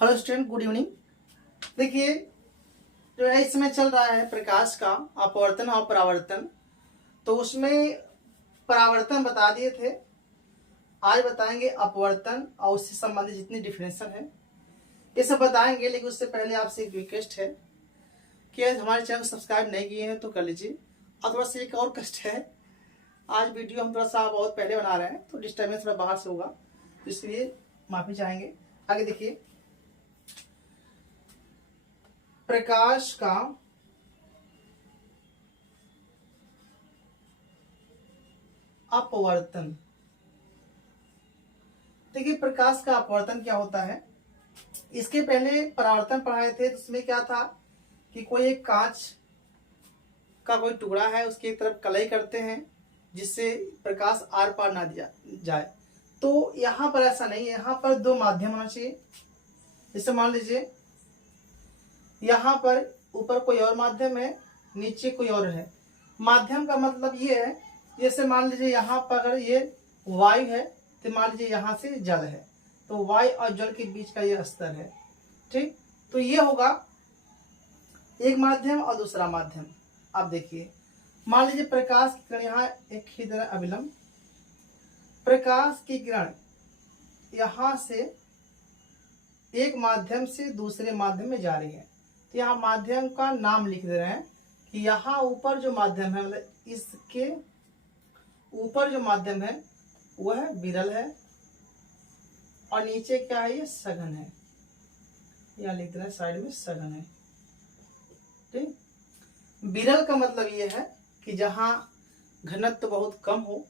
Hello student, good evening. देखिए, जो है इस समय चल रहा है प्रकाश का अपवर्तन और परावर्तन। तो उसमें परावर्तन बता दिए थे, आज बताएंगे अपवर्तन और उससे संबंधित जितनी डिफिनेशन है ये सब बताएंगे। लेकिन उससे पहले आपसे एक रिक्वेस्ट है कि हमारे चैनल को सब्सक्राइब नहीं किए हैं तो कर लीजिए। और थोड़ा सा एक और कष्ट है, आज वीडियो हम थोड़ा सा बहुत पहले बना रहे हैं तो डिस्टर्बेंस थोड़ा बाहर से होगा, तो इसलिए माफी चाहेंगे। आगे देखिए, प्रकाश का अपवर्तन। देखिए, प्रकाश का अपवर्तन क्या होता है। इसके पहले परावर्तन पढ़ाए थे तो उसमें क्या था कि कोई एक कांच का कोई टुकड़ा है, उसकी एक तरफ कलई करते हैं जिससे प्रकाश आर पार ना दिया जाए। तो यहाँ पर ऐसा नहीं है, यहाँ पर दो माध्यम होना चाहिए। जैसे मान लीजिए यहाँ पर ऊपर कोई और माध्यम है, नीचे कोई और है। माध्यम का मतलब ये है, जैसे मान लीजिए यहाँ पर अगर ये वायु है तो मान लीजिए यहाँ से जल है, तो वायु और जल के बीच का ये स्तर है। ठीक, तो ये होगा एक माध्यम और दूसरा माध्यम। अब देखिए, मान लीजिए प्रकाश की किरण यहाँ एक ही तरह अभिलंब, प्रकाश की किरण यहाँ से एक माध्यम से दूसरे माध्यम में जा रही है। तो यहाँ माध्यम का नाम लिख दे रहे हैं कि यहाँ ऊपर जो माध्यम है, मतलब इसके ऊपर जो माध्यम है वह विरल है और नीचे क्या है, ये सघन है। यहाँ लिख दे रहे हैं साइड में सघन है। ठीक, विरल का मतलब ये है कि जहाँ घनत्व तो बहुत कम हो,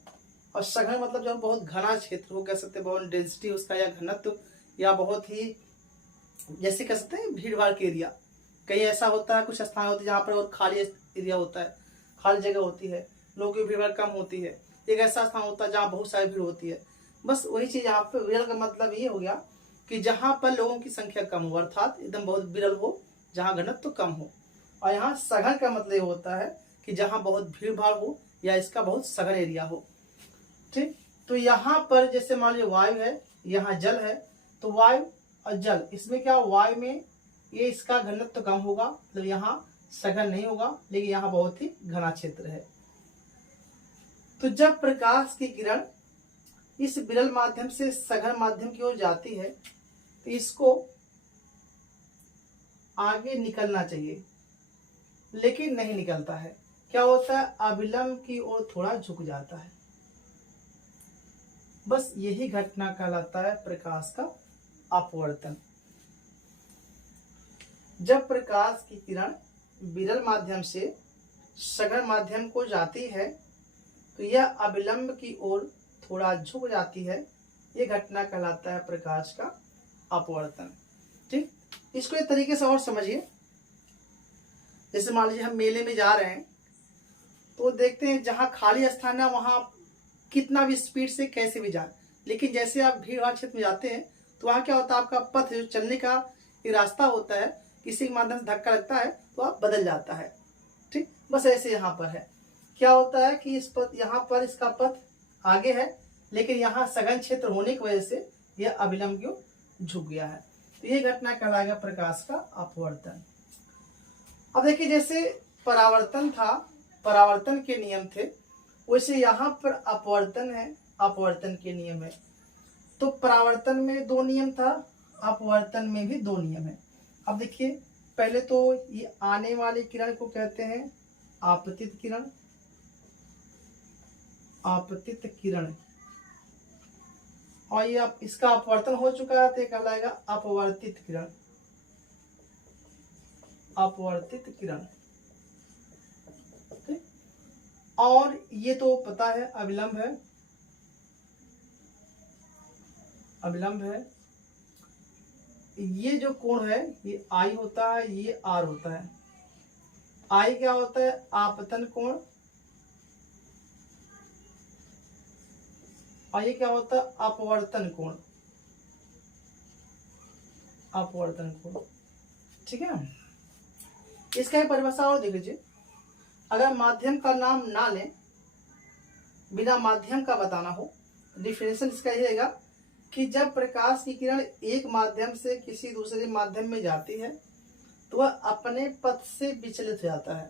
और सघन मतलब जो बहुत घना क्षेत्र हो, कह सकते हैं बहुत डेंसिटी उसका या घनत्व, या बहुत ही जैसे कह सकते हैं भीड़ भाड़ के एरिया। कहीं ऐसा होता है, कुछ स्थान होते हैं जहाँ पर और खाली एरिया होता है, खाली जगह होती है, लोगों की भीड़ भाड़ कम होती है। एक ऐसा स्थान होता है जहाँ बहुत सारी भीड़ होती है। बस वही चीज यहाँ पे विरल का मतलब ये हो गया कि जहाँ पर लोगों की संख्या कम हो, अर्थात एकदम बहुत विरल हो, जहाँ घनत्व तो कम हो। और यहाँ सघन का मतलब ये होता है कि जहाँ बहुत भीड़ भाड़ हो या इसका बहुत सघन एरिया हो। ठीक, तो यहाँ पर जैसे मान लीजिए वायु है, यहाँ जल है, तो वायु और जल, इसमें क्या वायु में ये इसका घनत्व तो कम होगा, मतलब यहाँ सघन नहीं होगा, लेकिन यहाँ बहुत ही घना क्षेत्र है। तो जब प्रकाश की किरण इस विरल माध्यम से सघन माध्यम की ओर जाती है तो इसको आगे निकलना चाहिए, लेकिन नहीं निकलता है। क्या होता है, अविलंब की ओर थोड़ा झुक जाता है। बस यही घटना कहलाता है प्रकाश का अपवर्तन। जब प्रकाश की किरण विरल माध्यम से सघन माध्यम को जाती है तो यह अविलंब की ओर थोड़ा झुक जाती है। यह घटना कहलाता है प्रकाश का अपवर्तन। ठीक, इसको एक तरीके से और समझिए। जैसे मान लीजिए हम मेले में जा रहे हैं तो देखते हैं जहाँ खाली स्थान है वहां कितना भी स्पीड से कैसे भी जाए, लेकिन जैसे आप भीड़ भाड़ क्षेत्र में जाते हैं तो वहां क्या होता है, आपका पथ जो चलने का एक रास्ता होता है, किसी के माध्यम से धक्का लगता है तो आप बदल जाता है। ठीक, बस ऐसे यहाँ पर है। क्या होता है कि इस पथ, यहाँ पर इसका पथ आगे है, लेकिन यहाँ सघन क्षेत्र होने की वजह से यह अविलंब की ओर झुक गया है। तो ये घटना कहलाएगा प्रकाश का अपवर्तन। अब देखिए, जैसे परावर्तन था, परावर्तन के नियम थे, वैसे यहाँ पर अपवर्तन है, अपवर्तन के नियम है। तो परावर्तन में दो नियम था, अपवर्तन में भी दो नियम है। अब देखिए, पहले तो ये आने वाली किरण को कहते हैं आपतित किरण, आपतित किरण, और ये इसका अपवर्तन हो चुका है तो ये कहलाएगा अपवर्तित किरण, अपवर्तित किरण। और ये तो पता है अविलंब है, अविलंब है। ये जो कोण है ये आई होता है, ये आर होता है। आई क्या होता है, आपतन कोण, और ये क्या होता है, अपवर्तन कोण, अपवर्तन कोण। ठीक है, इसका ही परिभाषा और देख लीजिए। अगर माध्यम का नाम ना लें, बिना माध्यम का बताना हो, डिफिनेशन इसका ये रहेगा कि जब प्रकाश की किरण एक माध्यम से किसी दूसरे माध्यम में जाती है तो वह अपने पथ से विचलित हो जाता है।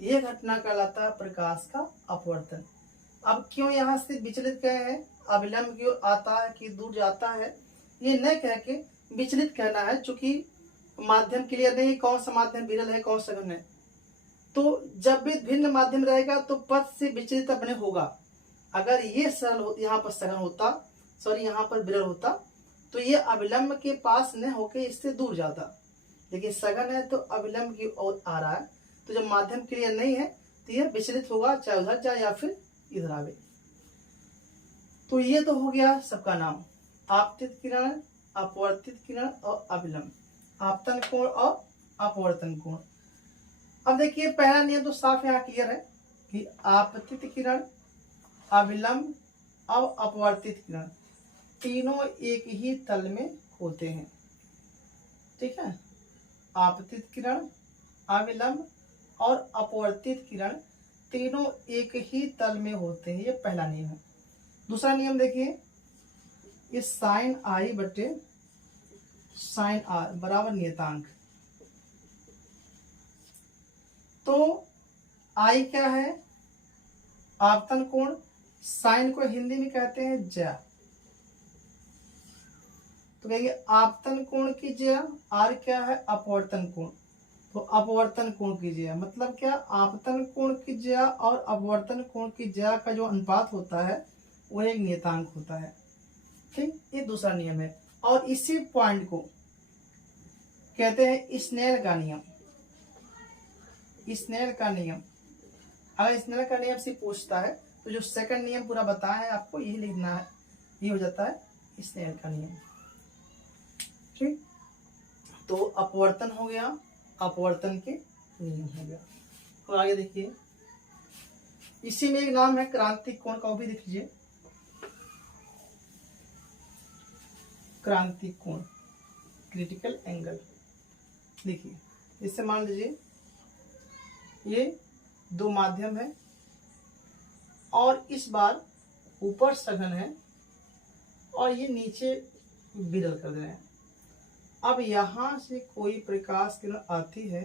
यह घटना कहलाता है प्रकाश का अपवर्तन। अब क्यों यहाँ से विचलित कहे हैं, अविलंब क्यों आता है कि दूर जाता है, ये न कह के विचलित कहना है, चूंकि माध्यम क्लियर नहीं, कौन सा माध्यम विरल है कौन सघन है। तो जब भी भिन्न माध्यम रहेगा तो पथ से विचलित अपने होगा। अगर ये सरल हो, यहाँ पर सघन होता, सॉरी यहाँ पर विरल होता, तो ये अविलंब के पास न होके इससे दूर जाता, लेकिन सघन है तो अविलंब की ओर आ रहा है। तो जब माध्यम क्लियर नहीं है तो यह विचलित होगा, चाहे उधर जाए या फिर इधर आवे। तो ये तो हो गया सबका नाम, आपतित किरण, अपवर्तित किरण और अविलंब, आपतन कोण और अपवर्तन कोण। अब देखिए पहला नियम तो साफ यहाँ क्लियर है कि आपतित किरण, अविलंब और अपवर्तित किरण तीनों एक ही तल में होते हैं। ठीक है, आपतित किरण, अविलंब और अपवर्तित किरण तीनों एक ही तल में होते हैं, ये पहला नियम है। दूसरा नियम देखिए, इस साइन आई बटे साइन आर बराबर नियतांक। तो आई क्या है, आपतन कोण, साइन को हिंदी में कहते हैं ज्या, तो कहेंगे आपतन कोण की ज्या, आर क्या है अपवर्तन कोण, तो अपवर्तन कोण की ज्या मतलब क्या, आपतन कोण की ज्या और अपवर्तन कोण की ज्या का जो अनुपात होता है वो एक नियतांक होता है। ठीक, ये दूसरा नियम है। और इसी पॉइंट को कहते हैं स्नेल का नियम। स्नेल का नियम, अगर स्नेल का नियम से पूछता है तो जो सेकंड नियम पूरा बताया है आपको यही लिखना है, ये हो जाता है स्नेल का नियम। ठीक, तो अपवर्तन हो गया, अपवर्तन के नियम हो गया। और आगे देखिए, इसी में एक नाम है क्रांतिक कोण का, वो भी देख लीजिए, क्रांतिक कोण, क्रिटिकल एंगल। देखिए इससे मान लीजिए ये दो माध्यम है और इस बार ऊपर सघन है और ये नीचे विरल कर रहे हैं। अब यहां से कोई प्रकाश किरण आती है,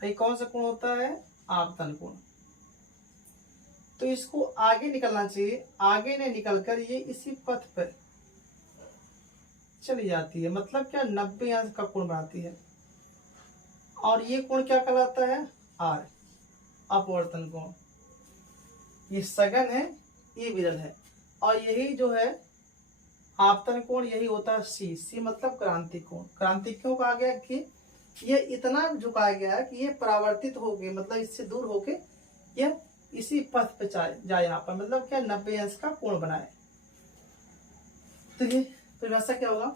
ये कौन सा कोण होता है, आपतन कोण। तो इसको आगे निकलना चाहिए, आगे नहीं निकलकर ये इसी पथ पर चली जाती है, मतलब क्या 90 अंश का कोण बनाती है। और ये कोण क्या कहलाता है, आर, अपवर्तन कोण। ये सघन है, ये विरल है, और यही जो है आपतन कोण, यही होता है सी। सी मतलब क्रांतिक कोण। क्रांतिक क्यों कहा गया कि ये इतना झुकाया गया है कि ये परावर्तित हो गए, मतलब इससे दूर होके यह इसी पथ पे जाए यहाँ पर, मतलब क्या 90 अंश का कोण बनाए। तो ये परिभाषा क्या होगा,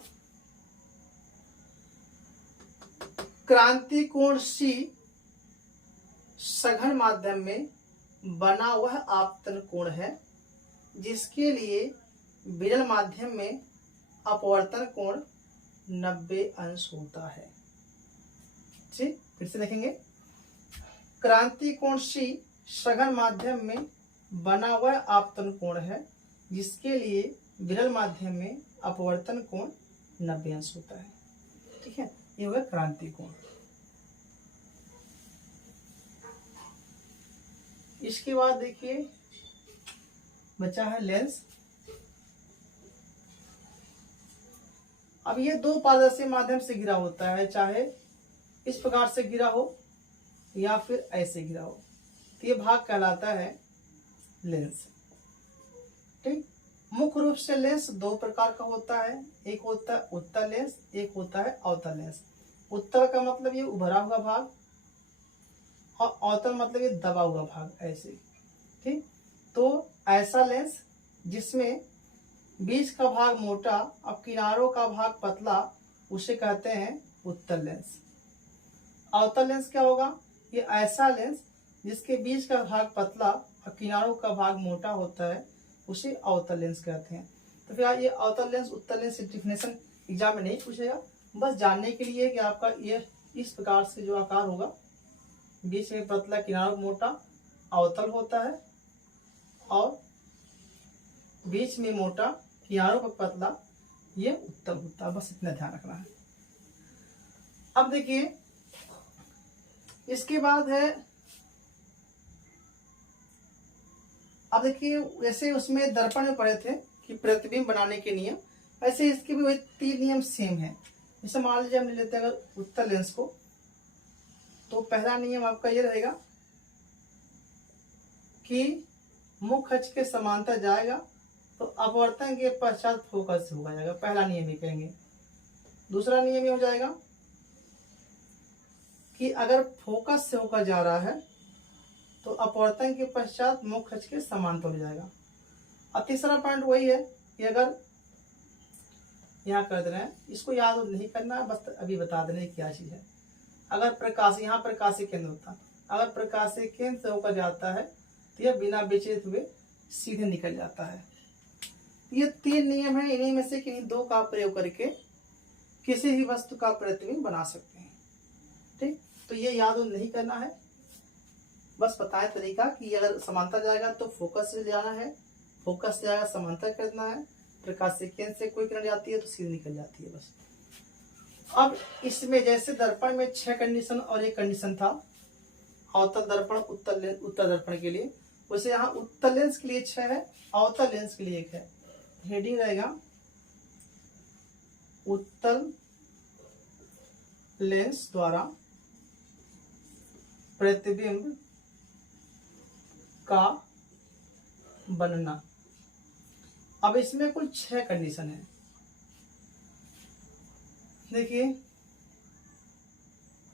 क्रांति कोण सी सघन माध्यम में बना हुआ आपतन कोण है, जिसके लिए विरल माध्यम में अपवर्तन कोण 90 अंश होता है। ठीक, फिर से देखेंगे, क्रांति कोण सी सघन माध्यम में बना हुआ आपतन कोण है, जिसके लिए विरल माध्यम में अपवर्तन कोण 90 अंश होता है। ठीक है, ये हुआ क्रांति कोण। इसके बाद देखिए बचा है लेंस। अब ये दो पारदर्शी माध्यम से घिरा होता है, चाहे इस प्रकार से घिरा हो या फिर ऐसे घिरा हो, तो ये भाग कहलाता है लेंस। ठीक, मुख्य रूप से लेंस दो प्रकार का होता है, एक होता है उत्तल लेंस, एक होता है अवतल लेंस। उत्तल का मतलब ये उभरा हुआ भाग और अवतल मतलब ये दबा हुआ भाग, ऐसे। ठीक, तो ऐसा लेंस जिसमें बीच का भाग मोटा और किनारों का भाग पतला, उसे कहते हैं उत्तल लेंस। अवतल लेंस क्या होगा, ये ऐसा लेंस जिसके बीच का भाग पतला और किनारों का भाग मोटा होता है, उसे अवतल लेंस कहते हैं। तो फिर ये अवतल लेंस उत्तल लेंस की डिफिनेशन एग्जाम में नहीं पूछेगा, बस जानने के लिए कि आपका ये इस प्रकार से जो आकार होगा, बीच में पतला किनारों मोटा, अवतल होता है, और बीच में मोटा, किनारों पर पतला, ये उत्तल होता है। बस इतना ध्यान रखना है। अब देखिए इसके बाद है, अब देखिए वैसे उसमें दर्पण में पढ़े थे कि प्रतिबिंब बनाने के नियम, ऐसे इसके भी वही 3 नियम सेम है। जैसे मान लीजिए हम ले लेते हैं अगर उत्तल लेंस को, तो पहला नियम आपका ये रहेगा कि मुख्य अक्ष के समांतर जाएगा तो अपवर्तन के पश्चात फोकस हो जाएगा, पहला नियम ही कहेंगे। दूसरा नियम ये हो जाएगा कि अगर फोकस से होकर जा रहा है तो अपवर्तन के पश्चात मुख्य अक्ष के समांतर हो जाएगा। और तीसरा पॉइंट वही है कि अगर यहाँ कर दे रहे हैं, इसको याद नहीं करना है, बस अभी बता देना क्या चीज है। अगर प्रकाश, यहाँ प्रकाशीय केंद्र होता है, अगर प्रकाशीय केंद्र से होकर जाता है तो यह बिना विचलित हुए सीधे निकल जाता है। ये 3 नियम है, इन्हीं में से किन्हीं 2 का प्रयोग करके किसी भी वस्तु का प्रतिबिंब बना सकते हैं। ठीक, तो ये याद नहीं करना है, बस बताएं तरीका कि अगर समांतर जाएगा तो फोकस से जाना है, फोकस से जाएगा समांतर करना है, प्रकाश से केंद्र से कोई किरण जाती है तो सीधे निकल जाती है बस। अब इसमें जैसे दर्पण में 6 कंडीशन और एक कंडीशन था अवतल दर्पण उत्तल दर्पण के लिए, वैसे यहाँ उत्तल लेंस के लिए 6 है, अवतल लेंस के लिए 1 है। हेडिंग रहेगा उत्तल लेंस द्वारा प्रतिबिंब का बनना। अब इसमें कुल 6 कंडीशन है। देखिए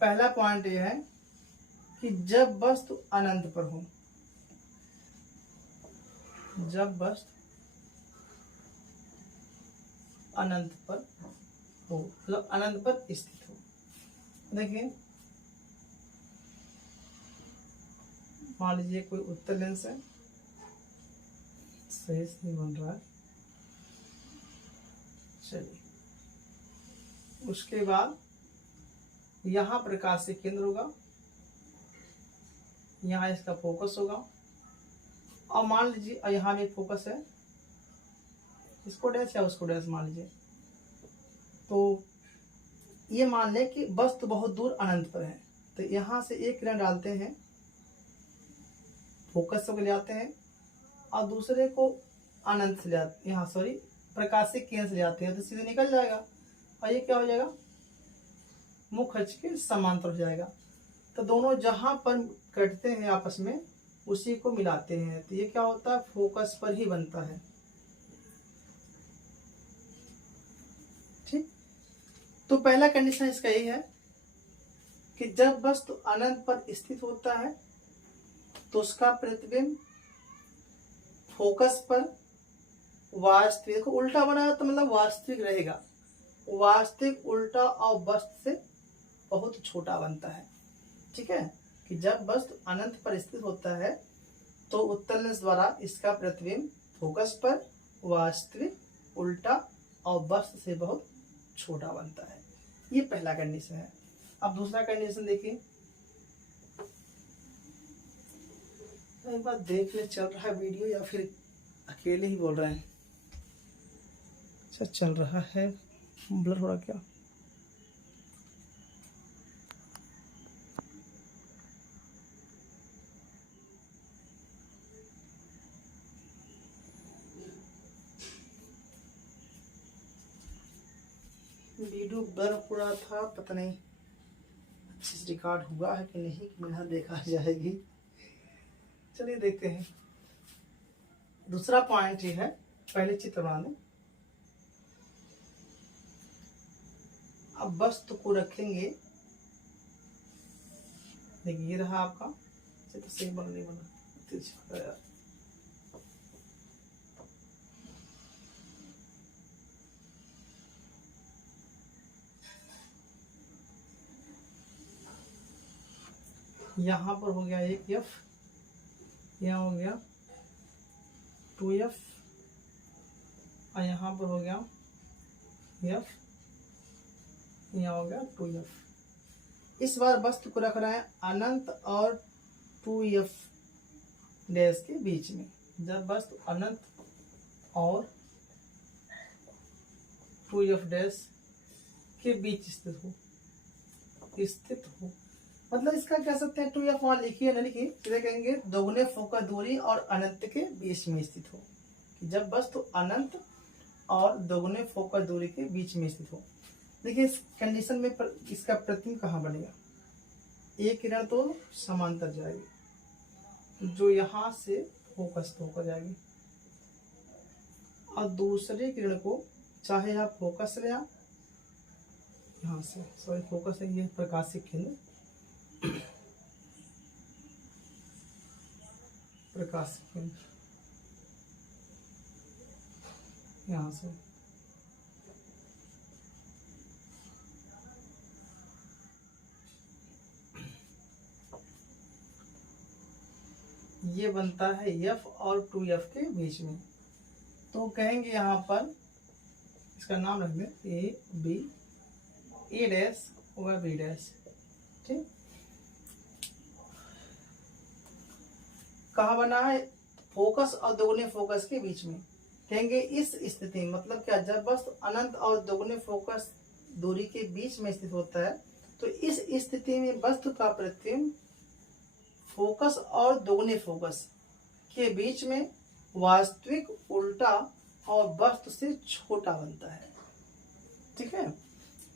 पहला पॉइंट यह है कि जब वस्तु अनंत पर हो, जब वस्तु अनंत पर हो, मतलब अनंत पर स्थित हो। देखिए मान लीजिए कोई उत्तल लेंस है, सही से नहीं बन रहा है, चलिए। उसके बाद यहाँ प्रकाश से केंद्र होगा, यहाँ इसका फोकस होगा, और मान लीजिए यहाँ भी फोकस है, इसको डैश या उसको डैश मान लीजिए। तो ये मान लें कि वस्तु बहुत दूर अनंत पर है, तो यहाँ से एक किरण डालते हैं, फोकस से ले आते हैं, और दूसरे को अनंत से ले आते, यहाँ सॉरी प्रकाश से केंद्र से ले आते हैं, तो सीधे निकल जाएगा। और ये क्या हो जाएगा, मुख्य अक्ष के समांतर हो जाएगा। तो दोनों जहां पर कटते हैं आपस में उसी को मिलाते हैं, तो ये क्या होता है, फोकस पर ही बनता है। ठीक, तो पहला कंडीशन इसका यही है कि जब वस्तु अनंत पर स्थित होता है तो उसका प्रतिबिंब फोकस पर वास्तविक, उल्टा बनाया तो मतलब वास्तविक रहेगा, वास्तविक उल्टा और वस्तु से बहुत छोटा बनता है। ठीक है, कि जब वस्तु अनंत पर स्थित होता है तो उत्तल लेंस द्वारा इसका प्रतिबिंब फोकस पर वास्तविक उल्टा और वस्तु से बहुत छोटा बनता है। ये पहला कंडीशन है। अब दूसरा कंडीशन देखिए, एक बार देख ले चल रहा है वीडियो या फिर अकेले ही बोल रहे हैं। अच्छा चल रहा है, ब्लर हो रहा क्या? वीडियो ब्लर हो रहा था, पता नहीं अच्छे से रिकॉर्ड हुआ है कि नहीं, कि बिना देखा जाएगी। चलिए देखते हैं। दूसरा पॉइंट ये है, पहले चित्र बना लें। अब वस्तु को रखेंगे, देखिए ये रहा आपका चित्र, सही बना नहीं बना यार। यहाँ पर हो गया एक एफ, यहाँ हो गया 2F, और यहाँ पर हो गया F, यहाँ हो गया 2F। इस बार वस्तु को रख रहे हैं अनंत और 2F डैश के बीच में। जब वस्तु अनंत और 2f डैश के बीच स्थित हो। मतलब इसका कह सकते हैं 2f वहां लिखिए ना लिखिए, सीधे कहेंगे दोगुने फोकस दूरी और अनंत के बीच में स्थित हो। कि जब वस्तु अनंत और दोगुने फोकस दूरी के बीच में स्थित हो। देखिए इस कंडीशन में इसका प्रतिबिंब कहाँ बनेगा। एक किरण तो समांतर जाएगी जो यहाँ से फोकस होकर जाएगी, और दूसरे किरण को चाहे आप फोकस ले आ, यहाँ से सॉरी फोकस है ये प्रकाशिक केंद्र, प्रकाशिक केंद्र यहाँ से ये बनता है F और 2F के बीच में। तो कहेंगे यहाँ पर इसका नाम रख दें ए बी, ए डैश और बी डैश। ठीक, कहाँ बना है, फोकस और दोगुने फोकस के बीच में। कहेंगे इस स्थिति में मतलब क्या, जब वस्तु अनंत और दोगुने फोकस दूरी के बीच में स्थित होता है तो इस स्थिति में वस्तु का प्रतिबिंब फोकस और दोगुने फोकस के बीच में वास्तविक उल्टा और वस्तु से छोटा बनता है। ठीक है,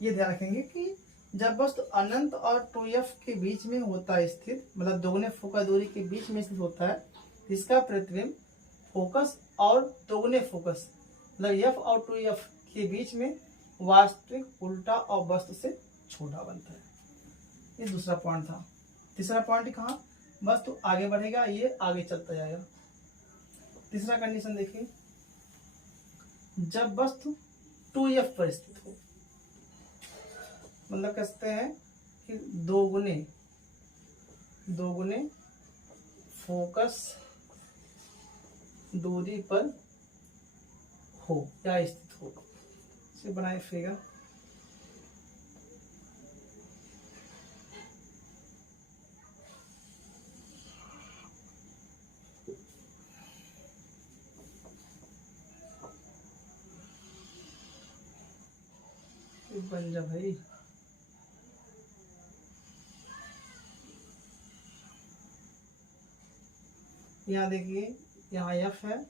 ये ध्यान रखेंगे कि जब वस्तु अनंत और 2f के बीच में होता है स्थित, मतलब दोगुने फोकस दूरी के बीच में स्थित होता है, इसका प्रतिबिंब फोकस और दोगुने फोकस मतलब f और 2f के बीच में वास्तविक उल्टा और वस्तु से छोटा बनता है। ये दूसरा पॉइंट था। तीसरा पॉइंट कहाँ, वस्तु आगे बढ़ेगा, ये आगे चलता जाएगा। तीसरा कंडीशन देखिए, जब वस्तु 2f पर स्थित हो, मतलब कह सकते हैं कि दोगुने फोकस दूरी पर हो या स्थित हो। इसे बनाए फिगर, बन जा भाई। यहाँ देखिए, यहाँ f है,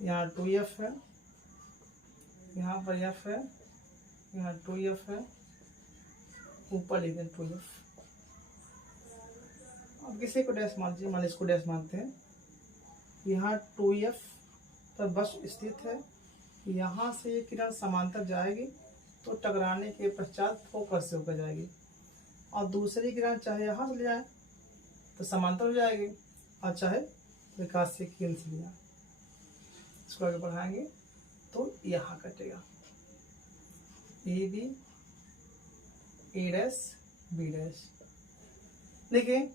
यहाँ 2f है, यहाँ पर f है, यहाँ 2f है, ऊपर लिख दें 2f। अब किसी को डैश मान लीजिए, मान इसको डैश मानते हैं। यहाँ 2f पर बस स्थित है, यहाँ से ये किरण समांतर जाएगी तो टकराने के पश्चात फोकस से होकर जाएगी, और दूसरी किरण चाहे यहाँ से ले जाए तो समांतर हो जाएगी, और चाहे विकासीय केंद्र से ले जाए। इसको आगे बढ़ाएंगे तो यहाँ कटेगा a b, a dash b dash. देखिए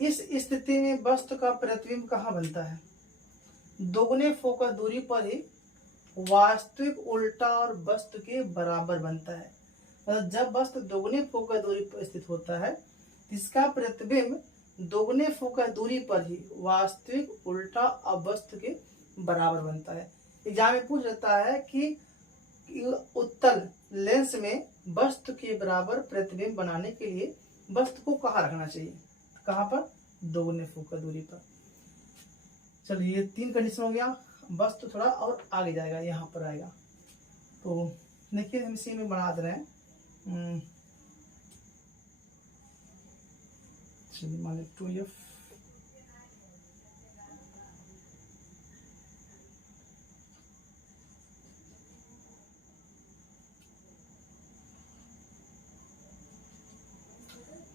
इस स्थिति में वस्तु का प्रतिबिंब कहाँ बनता है, दोगुने फोकस दूरी पर ही वास्तविक उल्टा और वस्तु के बराबर बनता है। मतलब जब वस्तु दोगुने फोकस दूरी पर स्थित होता है, इसका प्रतिबिंब दोगुने फोकस दूरी पर ही वास्तविक उल्टा और वस्तु के बराबर बनता है। एग्जाम में पूछ जाता है कि उत्तल लेंस में वस्तु के बराबर प्रतिबिंब बनाने के लिए वस्तु को कहाँ रखना चाहिए, कहाँ पर, दोगुने फोकस दूरी पर। चलिए ये 3 कंडीशन हो गया। वस्तु थोड़ा और आगे जाएगा, यहाँ पर आएगा। तो देखिए हम इसी में बना दे रहे हैं। चलिए मान लीजिए 2f,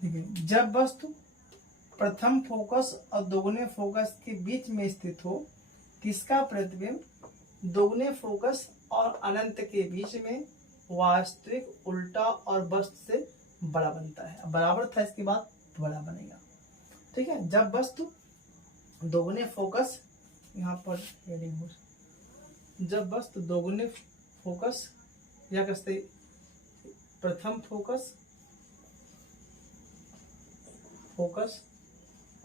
देखिए जब वस्तु प्रथम फोकस और दोगुने फोकस के बीच में स्थित हो, किसका प्रतिबिंब दोगुने फोकस और अनंत के बीच में वास्तविक उल्टा और वस्तु से बड़ा बनता है। बराबर था, इसके बाद बड़ा बनेगा। ठीक है, जब वस्तु दोगुने फोकस, यहाँ पर हेडिंग हो, जब वस्तु दोगुने फोकस या कहते प्रथम फोकस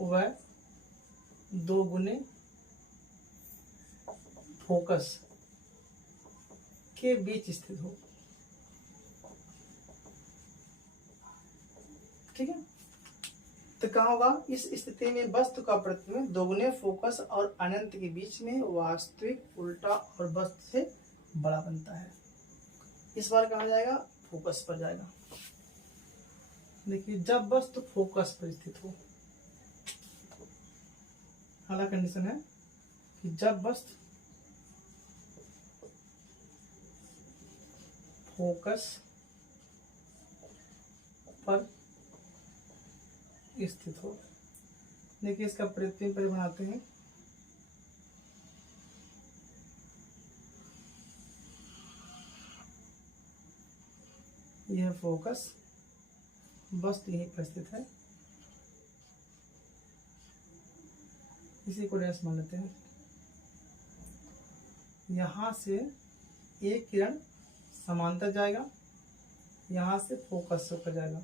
व दोगुने फोकस के बीच स्थित हो। ठीक है, तो कहा होगा इस स्थिति में वस्तु का प्रतिबिंब दोगुने फोकस और अनंत के बीच में वास्तविक उल्टा और वस्तु से बड़ा बनता है। इस बार कहा जाएगा फोकस पर जाएगा। देखिए जब वस्तु फोकस पर स्थित हो, पहला कंडीशन है कि जब वस्तु फोकस पर स्थित हो। देखिए इसका प्रतिबिंब पर बनाते हैं। यह फोकस वस्तु यहीं पर स्थित है, इसी को डैश मान लेते हैं। यहां से एक किरण समांतर जाएगा, यहां से फोकस होकर जाएगा,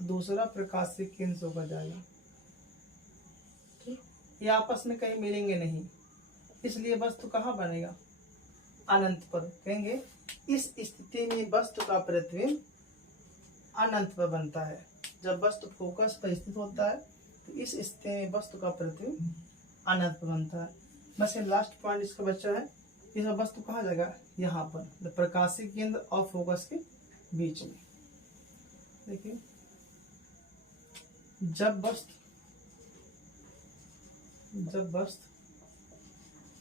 दूसरा प्रकाश से केंद्र होकर जाएगा। ठीक, ये आपस में कहीं मिलेंगे नहीं, इसलिए वस्तु कहाँ बनेगा? अनंत पर। कहेंगे इस स्थिति में वस्तु का प्रतिबिंब अनंत पर बनता है। जब वस्तु फोकस पर स्थित होता है तो इस स्थिति में वस्तु का प्रतिबिंब अनंत पर बनता है। बस ये लास्ट पॉइंट इसका बच्चा है, इसमें वस्तु कहाँ जाएगा? यहाँ पर, प्रकाशीय केंद्र और फोकस के बीच में। देखिए जब वस्तु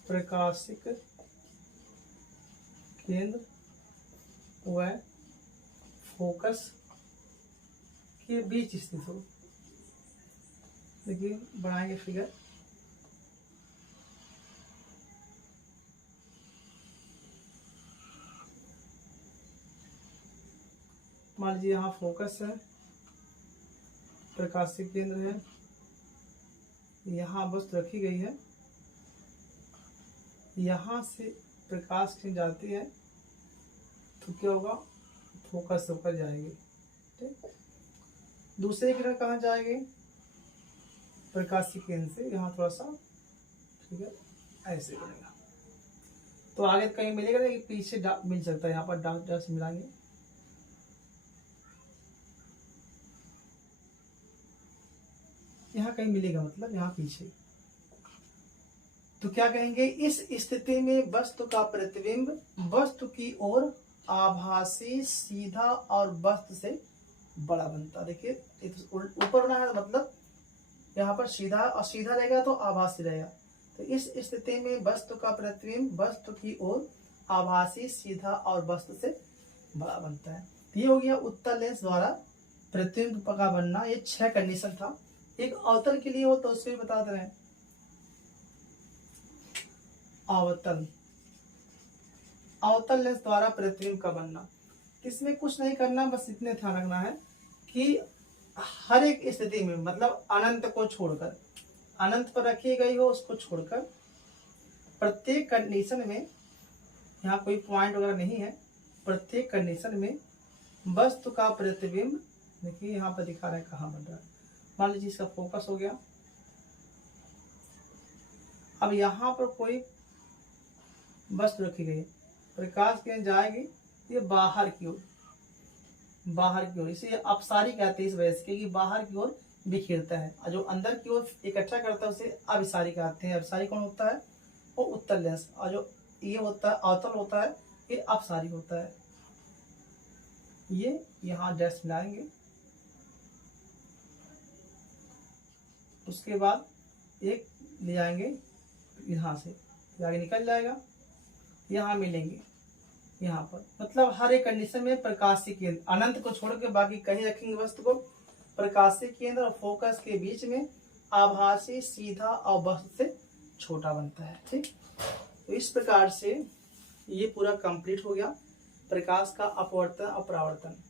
प्रकाशिक केंद्र व फोकस के बीच स्थित हो। देखिए बनाएंगे फिगर। मान लीजिए यहाँ फोकस है, प्रकाशिक केंद्र है, यहाँ वस्तु रखी गई है, यहाँ से प्रकाश की जाती है तो क्या होगा? फोकस होकर जाएगी। ठीक, दूसरे किरण कहाँ जाएंगे? प्रकाशिक केंद्र से यहाँ थोड़ा सा, ठीक है, ऐसे बनेगा। तो आगे कहीं मिलेगा ना कि पीछे मिल सकता है, यहाँ पर डॉट डॉट मिलाएंगे। यहाँ कहीं मिलेगा, मतलब यहाँ पीछे। तो क्या कहेंगे? इस स्थिति में वस्तु का प्रतिबिंब वस्तु की ओर आभासी, सीधा और वस्तु से बड़ा बनता। देखिए ऊपर बना है, मतलब यहाँ पर सीधा, और सीधा रहेगा तो आभासी रहेगा। तो इस स्थिति में वस्तु का प्रतिबिंब वस्तु की ओर आभासी, सीधा और वस्तु से बड़ा बनता है। ये हो गया उत्तल लेंस द्वारा प्रतिबिंब का बनना। ये 6 कंडीशन था। एक अवतल के लिए हो तो उसको भी बता दे रहे हैं। अवतल लेंस द्वारा प्रतिबिंब का बनना, इसमें कुछ नहीं करना, बस इतने ध्यान रखना है कि हर एक स्थिति में, मतलब अनंत को छोड़कर, अनंत पर रखी गई हो उसको छोड़कर, प्रत्येक कंडीशन में, यहाँ कोई पॉइंट वगैरह नहीं है, प्रत्येक कंडीशन में वस्तु का प्रतिबिंब, देखिए यहाँ पर दिखा रहा है कहाँ बन रहा है। मान लीजिए इसका फोकस हो गया। अब यहाँ पर कोई वस्तु रखी गई है, प्रकाश किरण जाएगी ये बाहर की ओर, बाहर की ओर, इसे अपसारी कहते हैं इस वजह से, क्योंकि बाहर की ओर बिखेरता है, और जो अंदर की ओर इकट्ठा करता है उसे अभिसारी कहते हैं। अभिसारी कौन होता है? वो उत्तल लेंस। और जो ये होता है अवतल होता है, ये अपसारी होता है। ये यहाँ डैश मिलाएंगे, उसके बाद एक ले जाएंगे यहाँ से, आगे निकल जाएगा, यहाँ मिलेंगे यहाँ पर। मतलब हर एक कंडीशन में प्रकाशीय केंद्र, अनंत को छोड़ के बाकी कहीं रखेंगे वस्तु को, प्रकाशीय केंद्र और फोकस के बीच में आभासी, सीधा और वस्तु से छोटा बनता है। ठीक, तो इस प्रकार से ये पूरा कंप्लीट हो गया प्रकाश का अपवर्तन और परावर्तन।